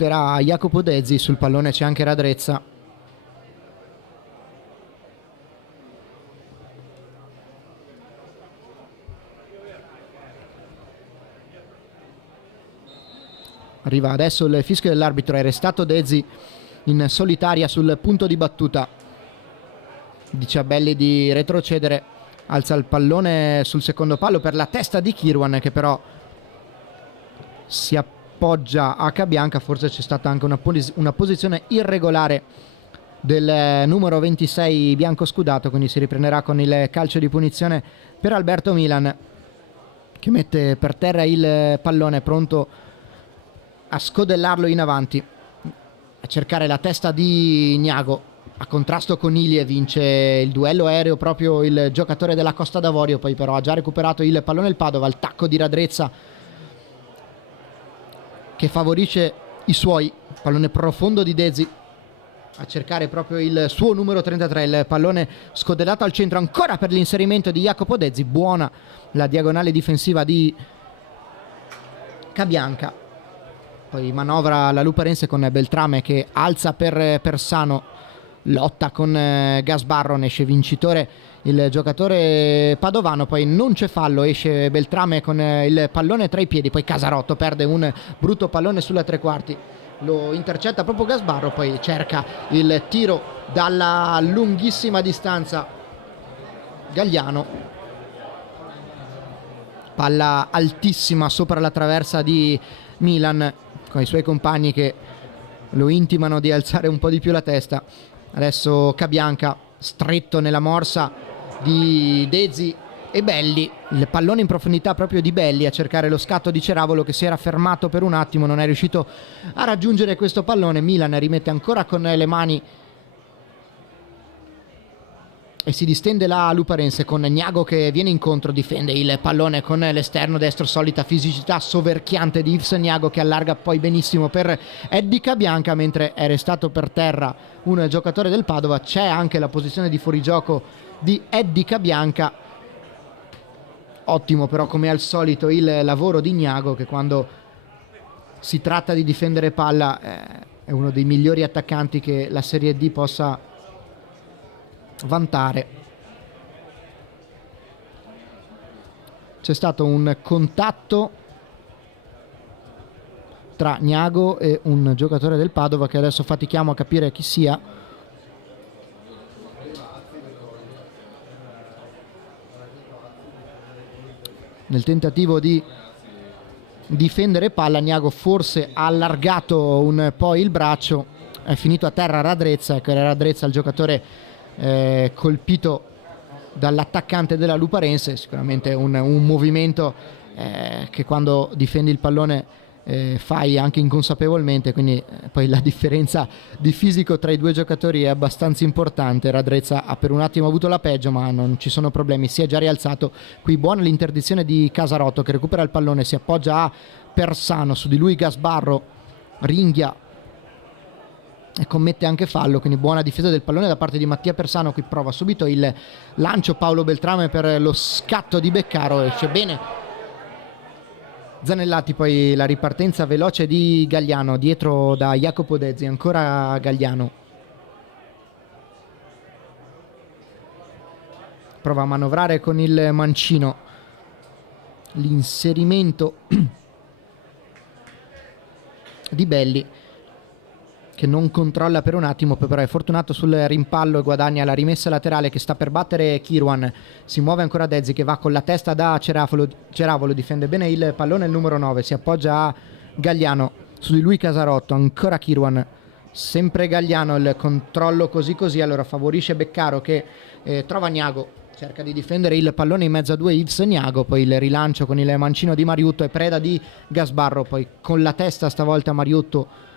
butterà Jacopo Dezzi, sul pallone c'è anche Radrezza. Arriva adesso il fischio dell'arbitro, è restato Dezzi in solitaria sul punto di battuta. Dice a Belli di retrocedere, alza il pallone sul secondo palo per la testa di Kirwan, che però si appoggia a Cabianca. Forse c'è stata anche una posizione irregolare del numero 26 bianco scudato, quindi si riprenderà con il calcio di punizione per Alberto Milan, che mette per terra il pallone pronto a scodellarlo in avanti, a cercare la testa di Niago. A contrasto con Ilie vince il duello aereo proprio il giocatore della Costa d'Avorio, poi però ha già recuperato il pallone il Padova. Il tacco di Radrezza che favorisce i suoi, pallone profondo di Dezzi a cercare proprio il suo numero 33, il pallone scodellato al centro ancora per l'inserimento di Jacopo Dezzi. Buona la diagonale difensiva di Cabianca, poi manovra la Luparense con Beltrame che alza per Persano, lotta con Gasbarro, ne esce vincitore il giocatore padovano, poi non c'è fallo, esce Beltrame con il pallone tra i piedi, poi Casarotto perde un brutto pallone sulla tre quarti, lo intercetta proprio Gasbarro, poi cerca il tiro dalla lunghissima distanza Gagliano, palla altissima sopra la traversa di Milan, con i suoi compagni che lo intimano di alzare un po' di più la testa. Adesso Cabianca stretto nella morsa di Dezzi e Belli, il pallone in profondità proprio di Belli a cercare lo scatto di Ceravolo, che si era fermato per un attimo, non è riuscito a raggiungere questo pallone. Milan rimette ancora con le mani e si distende la Luparense con Niago che viene incontro, difende il pallone con l'esterno destro, solita fisicità soverchiante di Yves Niago, che allarga poi benissimo per Eddie Cabianca, mentre è restato per terra un giocatore del Padova. C'è anche la posizione di fuorigioco di Eddie Cabianca. Ottimo però come al solito il lavoro di Niago, che quando si tratta di difendere palla è uno dei migliori attaccanti che la Serie D possa vantare. C'è stato un contatto tra Niago e un giocatore del Padova che adesso fatichiamo a capire chi sia. Nel tentativo di difendere palla, Niago forse ha allargato un po' il braccio, è finito a terra Radrezza, che era Radrezza il giocatore colpito dall'attaccante della Luparense. Sicuramente un movimento che quando difendi il pallone fai anche inconsapevolmente, quindi poi la differenza di fisico tra i due giocatori è abbastanza importante. Radrezza ha per un attimo avuto la peggio, ma non ci sono problemi, si è già rialzato. Qui buona l'interdizione di Casarotto che recupera il pallone, si appoggia a Persano, su di lui Gasbarro ringhia e commette anche fallo, quindi buona difesa del pallone da parte di Mattia Persano. Qui prova subito il lancio Paolo Beltrame per lo scatto di Beccaro, esce bene Zanellati, poi la ripartenza veloce di Gagliano dietro da Jacopo Dezzi, ancora Gagliano prova a manovrare con il mancino, l'inserimento di Belli che non controlla per un attimo, però è fortunato sul rimpallo e guadagna la rimessa laterale che sta per battere Kirwan. Si muove ancora Dezzi che va con la testa da Ceravolo, difende bene il pallone il numero 9, si appoggia a Gagliano, su di lui Casarotto, ancora Kirwan, sempre Gagliano, il controllo così, allora favorisce Beccaro che trova Niago, cerca di difendere il pallone in mezzo a due Yves Niago, poi il rilancio con il mancino di Mariutto e preda di Gasbarro, poi con la testa stavolta Mariutto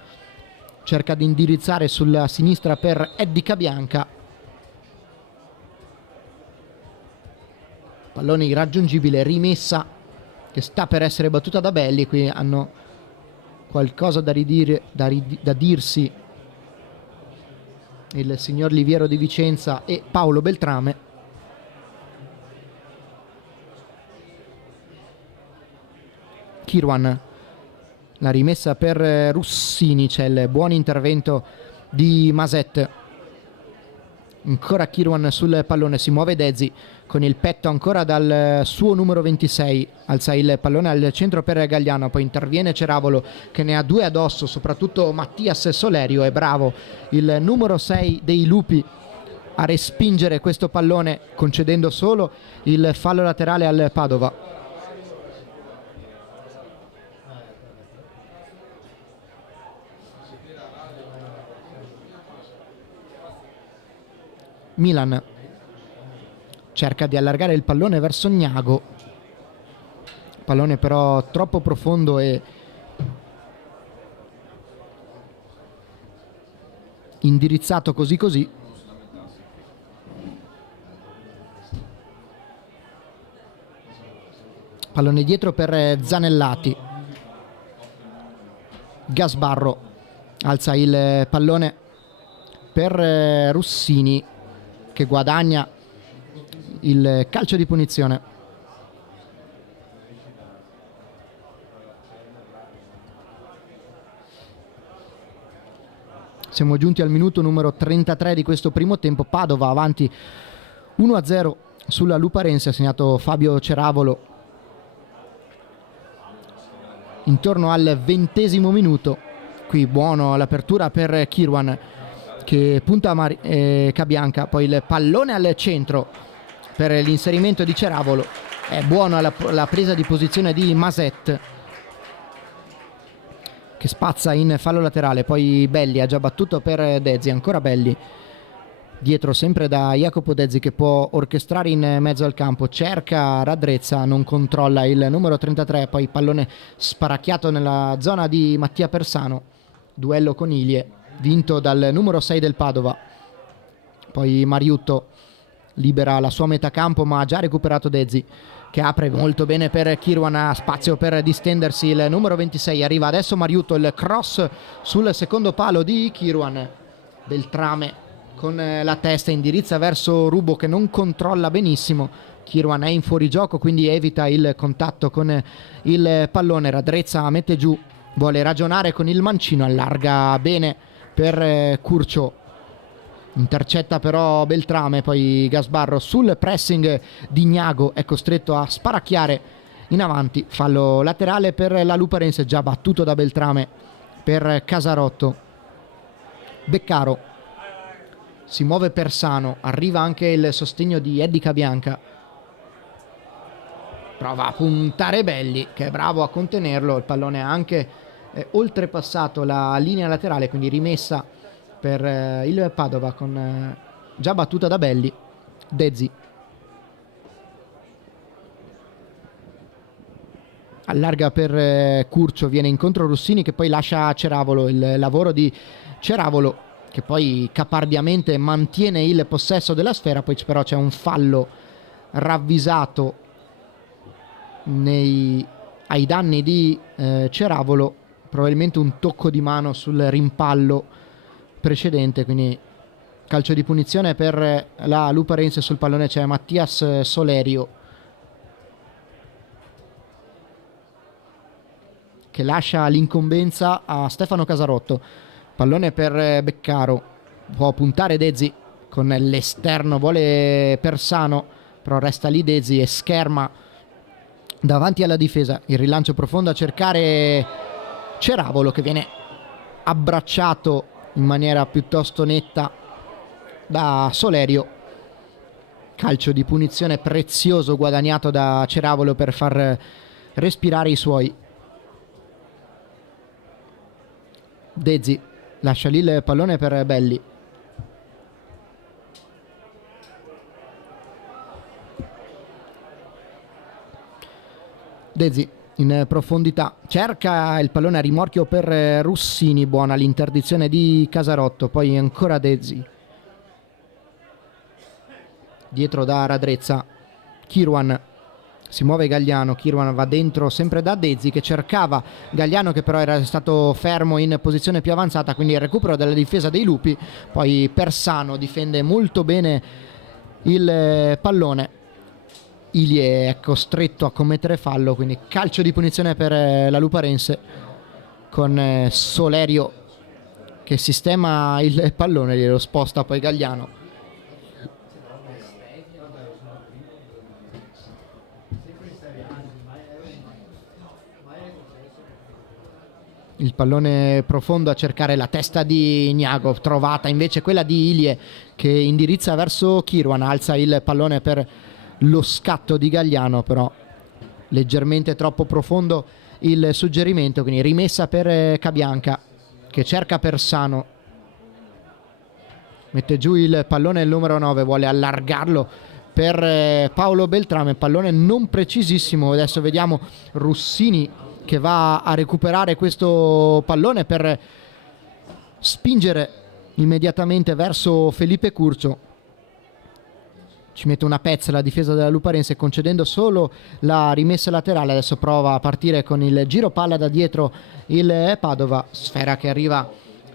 cerca di indirizzare sulla sinistra per Eddie Cabianca, pallone irraggiungibile, rimessa che sta per essere battuta da Belli. Qui hanno qualcosa da dirsi il signor Liviero di Vicenza e Paolo Beltrame. Kirwan La rimessa per Russini, c'è il buon intervento di Maset. Ancora Kirwan sul pallone, si muove Dezi con il petto ancora dal suo numero 26, alza il pallone al centro per Gagliano, poi interviene Ceravolo che ne ha due addosso, soprattutto Mattias Solerio. È bravo il numero 6 dei Lupi a respingere questo pallone, concedendo solo il fallo laterale al Padova. Milan cerca di allargare il pallone verso Gnago, pallone però troppo profondo e indirizzato così così. Pallone dietro per Zanellati. Gasbarro alza il pallone per Russini, che guadagna il calcio di punizione. Siamo giunti al minuto numero 33 di questo primo tempo. Padova avanti 1-0 sulla Luparense, ha segnato Fabio Ceravolo intorno al 20° minuto. Qui buono l'apertura per Kirwan che punta Cabianca, poi il pallone al centro per l'inserimento di Ceravolo. È buona la presa di posizione di Maset che spazza in fallo laterale, poi Belli ha già battuto per Dezi, ancora Belli dietro sempre da Jacopo Dezi che può orchestrare in mezzo al campo, cerca Radrezza, non controlla il numero 33, poi pallone sparacchiato nella zona di Mattia Persano, duello con Ilie vinto dal numero 6 del Padova. Poi Mariutto libera la sua metà campo ma ha già recuperato Dezi che apre molto bene per Kirwan, ha spazio per distendersi il numero 26, arriva adesso Mariutto, il cross sul secondo palo di Kirwan. Beltrame con la testa indirizza verso Rubo che non controlla benissimo. Kirwan è in fuorigioco quindi evita il contatto con il pallone. Radrezza mette giù, vuole ragionare con il mancino, allarga bene per Curcio, intercetta però Beltrame, poi Gasbarro sul pressing di Gnago è costretto a sparacchiare in avanti, fallo laterale per la Luparense, già battuto da Beltrame per Casarotto. Beccaro si muove Persano, arriva anche il sostegno di Eddie Cabianca, prova a puntare Belli che è bravo a contenerlo, il pallone ha anche oltrepassato la linea laterale, quindi rimessa per il Padova con già battuta da Belli. Dezi allarga per Curcio, viene incontro Russini che poi lascia Ceravolo, il lavoro di Ceravolo che poi caparbiamente mantiene il possesso della sfera, poi però c'è un fallo ravvisato ai danni di Ceravolo, probabilmente un tocco di mano sul rimpallo precedente, quindi calcio di punizione per la Luparense. Sul pallone c'è Mattias Solerio che lascia l'incombenza a Stefano Casarotto. Pallone per Beccaro, può puntare Dezi con l'esterno, vuole Persano però resta lì Dezi e scherma davanti alla difesa. Il rilancio profondo a cercare Ceravolo che viene abbracciato in maniera piuttosto netta da Solerio. Calcio di punizione prezioso guadagnato da Ceravolo per far respirare i suoi. Dezi lascia lì il pallone per Belli. Dezi in profondità cerca il pallone a rimorchio per Russini, buona l'interdizione di Casarotto, poi ancora Dezi dietro da Radrezza. Kirwan, si muove Gagliano, Kirwan va dentro sempre da Dezi che cercava Gagliano che però era stato fermo in posizione più avanzata, quindi il recupero della difesa dei Lupi. Poi Persano difende molto bene il pallone, Ilie è costretto a commettere fallo, quindi calcio di punizione per la Luparense. con Solerio che sistema il pallone, glielo sposta poi Gagliano. Il pallone profondo a cercare la testa di Niago, trovata invece quella di Ilie che indirizza verso Kirwan, alza il pallone per lo scatto di Gagliano, però leggermente troppo profondo il suggerimento, quindi rimessa per Cabianca che cerca Persano, mette giù il pallone il numero 9, vuole allargarlo per Paolo Beltrame, pallone non precisissimo. Adesso vediamo Russini che va a recuperare questo pallone per spingere immediatamente verso Felipe Curcio. Ci mette una pezza la difesa della Luparense concedendo solo la rimessa laterale. Adesso prova a partire con il giro palla da dietro il Padova, sfera che arriva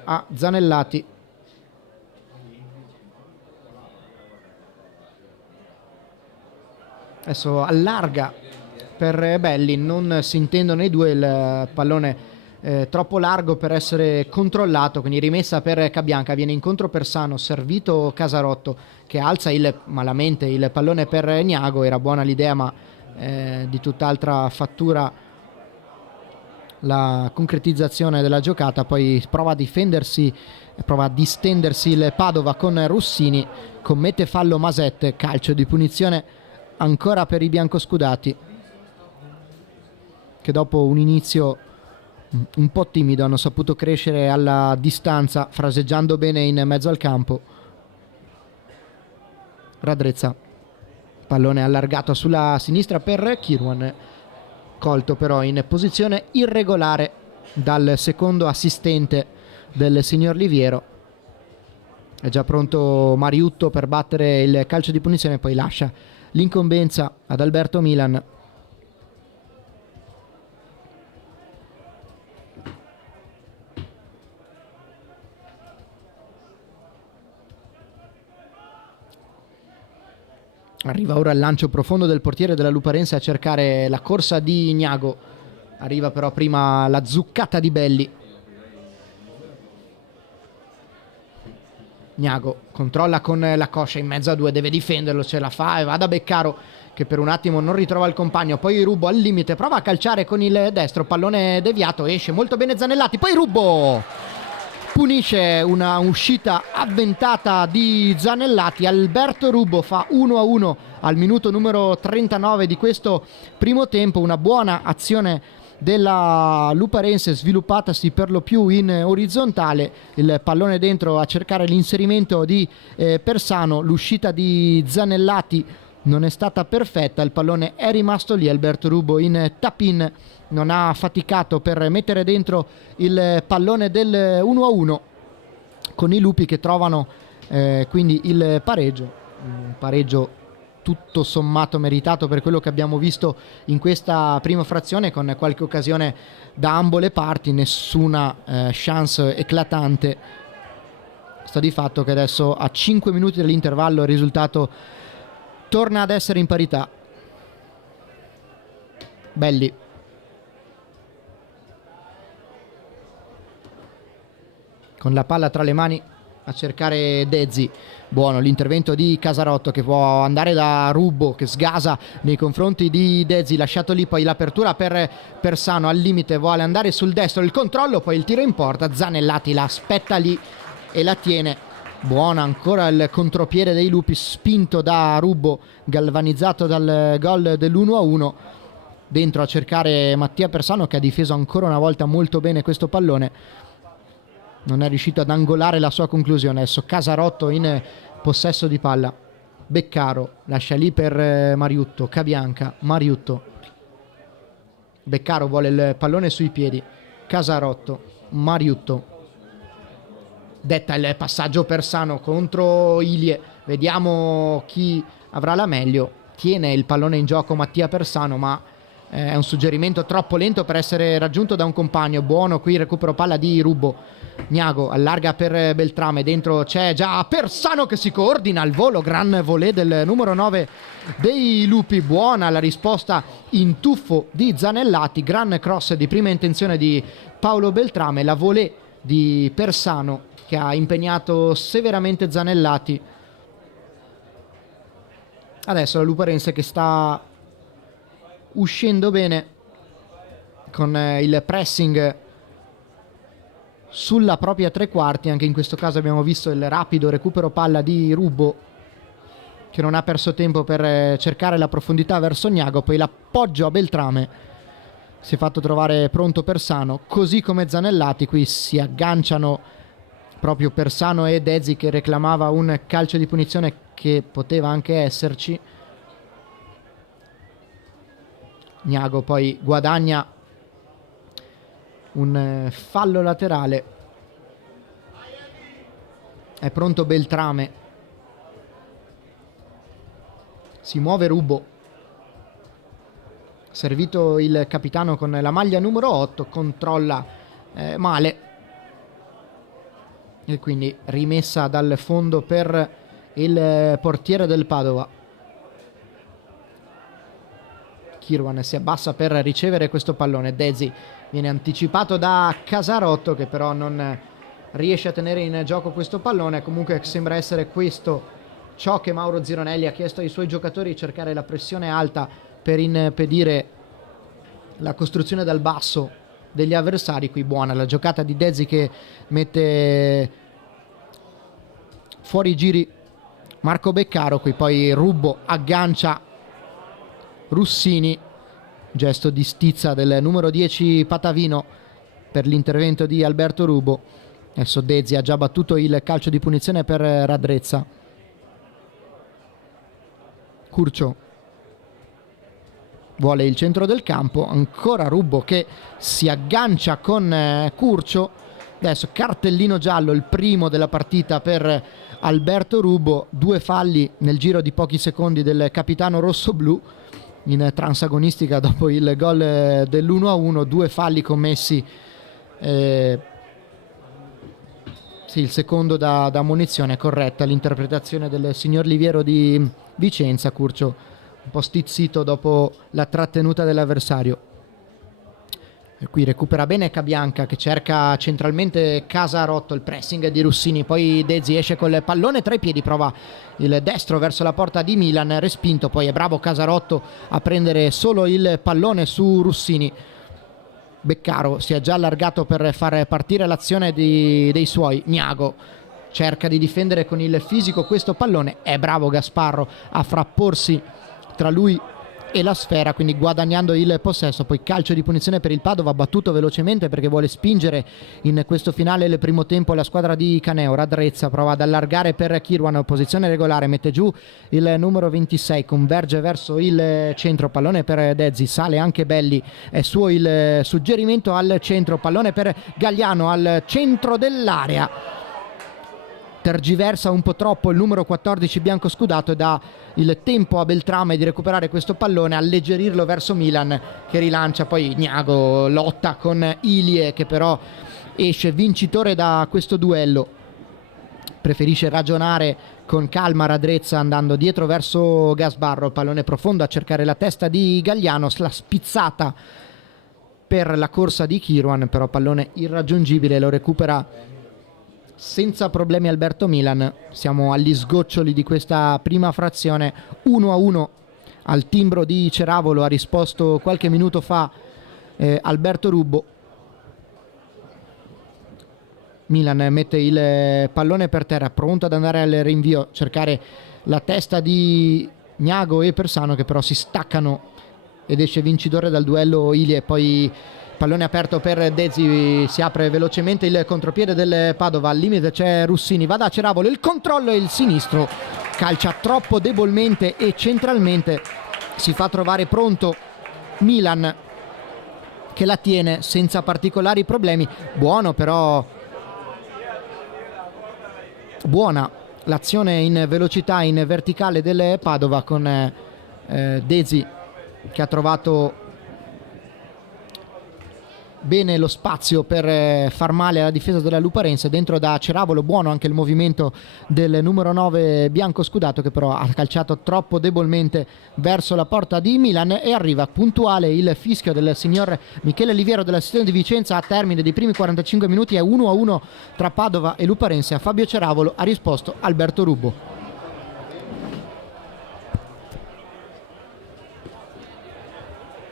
a Zanellati. Adesso allarga per Belli, non si intendono i due, il pallone troppo largo per essere controllato, quindi rimessa per Cabianca, viene incontro Persano, servito Casarotto che alza malamente il pallone per Niago. Era buona l'idea ma di tutt'altra fattura la concretizzazione della giocata. Poi prova a difendersi, prova a distendersi il Padova con Russini, commette fallo Masette, calcio di punizione ancora per i biancoscudati che dopo un inizio un po' timido hanno saputo crescere alla distanza, fraseggiando bene in mezzo al campo. Radrezza, pallone allargato sulla sinistra per Kirwan, colto però in posizione irregolare dal secondo assistente del signor Liviero. È già pronto Mariutto per battere il calcio di punizione, poi lascia l'incombenza ad Alberto Milan. Arriva ora il lancio profondo del portiere della Luparense a cercare la corsa di Niago. Arriva però prima la zuccata di Belli. Niago controlla con la coscia in mezzo a due, deve difenderlo, ce la fa e va da Beccaro che per un attimo non ritrova il compagno. Poi Rubbo al limite, prova a calciare con il destro, pallone deviato, esce molto bene Zanellati. Poi Rubbo punisce una uscita avventata di Zanellati. Alberto Rubbo fa 1-1 al minuto numero 39 di questo primo tempo. Una buona azione della Luparense sviluppatasi per lo più in orizzontale, il pallone dentro a cercare l'inserimento di Persano, l'uscita di Zanellati non è stata perfetta, il pallone è rimasto lì. Alberto Rubbo in tap-in non ha faticato per mettere dentro il pallone del 1-1 con i Lupi che trovano quindi il pareggio, un pareggio tutto sommato meritato per quello che abbiamo visto in questa prima frazione, con qualche occasione da ambo le parti, nessuna chance eclatante. Sta di fatto che adesso a 5 minuti dall'intervallo il risultato torna ad essere in parità. Belli con la palla tra le mani a cercare Dezzi. Buono l'intervento di Casarotto che può andare da Rubbo che sgasa nei confronti di Dezzi, lasciato lì. Poi l'apertura per Persano al limite, vuole andare sul destro, il controllo, poi il tiro in porta. Zanellati la aspetta lì e la tiene. Buona ancora il contropiede dei Lupi, spinto da Rubbo, galvanizzato dal gol dell'1-1. Dentro a cercare Mattia Persano che ha difeso ancora una volta molto bene questo pallone, non è riuscito ad angolare la sua conclusione. Adesso Casarotto in possesso di palla, Beccaro lascia lì per Mariutto, Cabianca, Mariutto, Beccaro vuole il pallone sui piedi, Casarotto, Mariutto, detta il passaggio Persano contro Ilie, vediamo chi avrà la meglio. Tiene il pallone in gioco Mattia Persano, ma È un suggerimento troppo lento per essere raggiunto da un compagno. Buono qui il recupero palla di Rubbo. Niago allarga per Beltrame, dentro c'è già Persano che si coordina al volo, gran volée del numero 9 dei Lupi. Buona la risposta in tuffo di Zanellati, gran cross di prima intenzione di Paolo Beltrame, la volée di Persano che ha impegnato severamente Zanellati. Adesso la Luparense che sta uscendo bene con il pressing sulla propria tre quarti. Anche in questo caso abbiamo visto il rapido recupero palla di Rubbo che non ha perso tempo per cercare la profondità verso Niago, poi l'appoggio a Beltrame, si è fatto trovare pronto Persano, così come Zanellati. Qui si agganciano proprio Persano e Dezi che reclamava un calcio di punizione che poteva anche esserci. Niago poi guadagna un fallo laterale, è pronto Beltrame, si muove Rubbo, servito il capitano con la maglia numero 8, controlla male e quindi rimessa dal fondo per il portiere del Padova. Kirwan si abbassa per ricevere questo pallone, Dezi viene anticipato da Casarotto che però non riesce a tenere in gioco questo pallone. Comunque sembra essere questo ciò che Mauro Zironelli ha chiesto ai suoi giocatori, cercare la pressione alta per impedire la costruzione dal basso degli avversari. Qui buona la giocata di Dezi che mette fuori i giri Marco Beccaro. Qui poi Rubbo aggancia Russini, gesto di stizza del numero 10 Patavino per l'intervento di Alberto Rubbo. Adesso Dezi ha già battuto il calcio di punizione per Radrezza. Curcio vuole il centro del campo, ancora Rubbo che si aggancia con Curcio. Adesso cartellino giallo, il primo della partita per Alberto Rubbo, 2 falli nel giro di pochi secondi del capitano rossoblu in transagonistica dopo il gol dell'1-1, 2 falli commessi, sì, il secondo da ammonizione, corretta l'interpretazione del signor Liviero di Vicenza. Curcio un po' stizzito dopo la trattenuta dell'avversario. E qui recupera bene Cabianca che cerca centralmente Casarotto, il pressing di Russini, poi Dezi esce col pallone tra i piedi, prova il destro verso la porta di Milan, respinto, poi è bravo Casarotto a prendere solo il pallone su Russini. Beccaro si è già allargato per far partire l'azione dei suoi. Niago cerca di difendere con il fisico questo pallone, è bravo Gasparro a frapporsi tra lui e la sfera, quindi guadagnando il possesso. Poi calcio di punizione per il Padova, battuto velocemente perché vuole spingere in questo finale del primo tempo la squadra di Caneo. Radrezza prova ad allargare per Kirwan, posizione regolare, mette giù il numero 26, converge verso il centro, pallone per Dezi, sale anche Belli, è suo il suggerimento al centro, pallone per Gagliano al centro dell'area, tergiversa un po' troppo il numero 14 bianco scudato e dà il tempo a Beltrame di recuperare questo pallone, alleggerirlo verso Milan che rilancia. Poi Niago lotta con Ilie che però esce vincitore da questo duello, preferisce ragionare con calma Radrezza andando dietro verso Gasbarro, pallone profondo a cercare la testa di Gagliano, la spizzata per la corsa di Kirwan, però pallone irraggiungibile, lo recupera senza problemi Alberto Milan. Siamo agli sgoccioli di questa prima frazione, 1-1 al timbro di Ceravolo, ha risposto qualche minuto fa Alberto Rubbo. Milan mette il pallone per terra, pronto ad andare al rinvio, cercare la testa di Niago e Persano che però si staccano ed esce vincitore dal duello Ilie. Poi pallone aperto per Dezi, si apre velocemente il contropiede del Padova, al limite c'è Russini, va da Ceravolo, il controllo e il sinistro, calcia troppo debolmente e centralmente, si fa trovare pronto Milan che la tiene senza particolari problemi. Buono però, buona l'azione in velocità, in verticale del Padova con Dezi che ha trovato bene lo spazio per far male alla difesa della Luparense. Dentro da Ceravolo, buono anche il movimento del numero 9 bianco scudato, che però ha calciato troppo debolmente verso la porta di Milan, e arriva puntuale il fischio del signor Michele Liviero della sezione di Vicenza a termine dei primi 45 minuti. È 1-1 tra Padova e Luparense. A Fabio Ceravolo ha risposto Alberto Rubbo.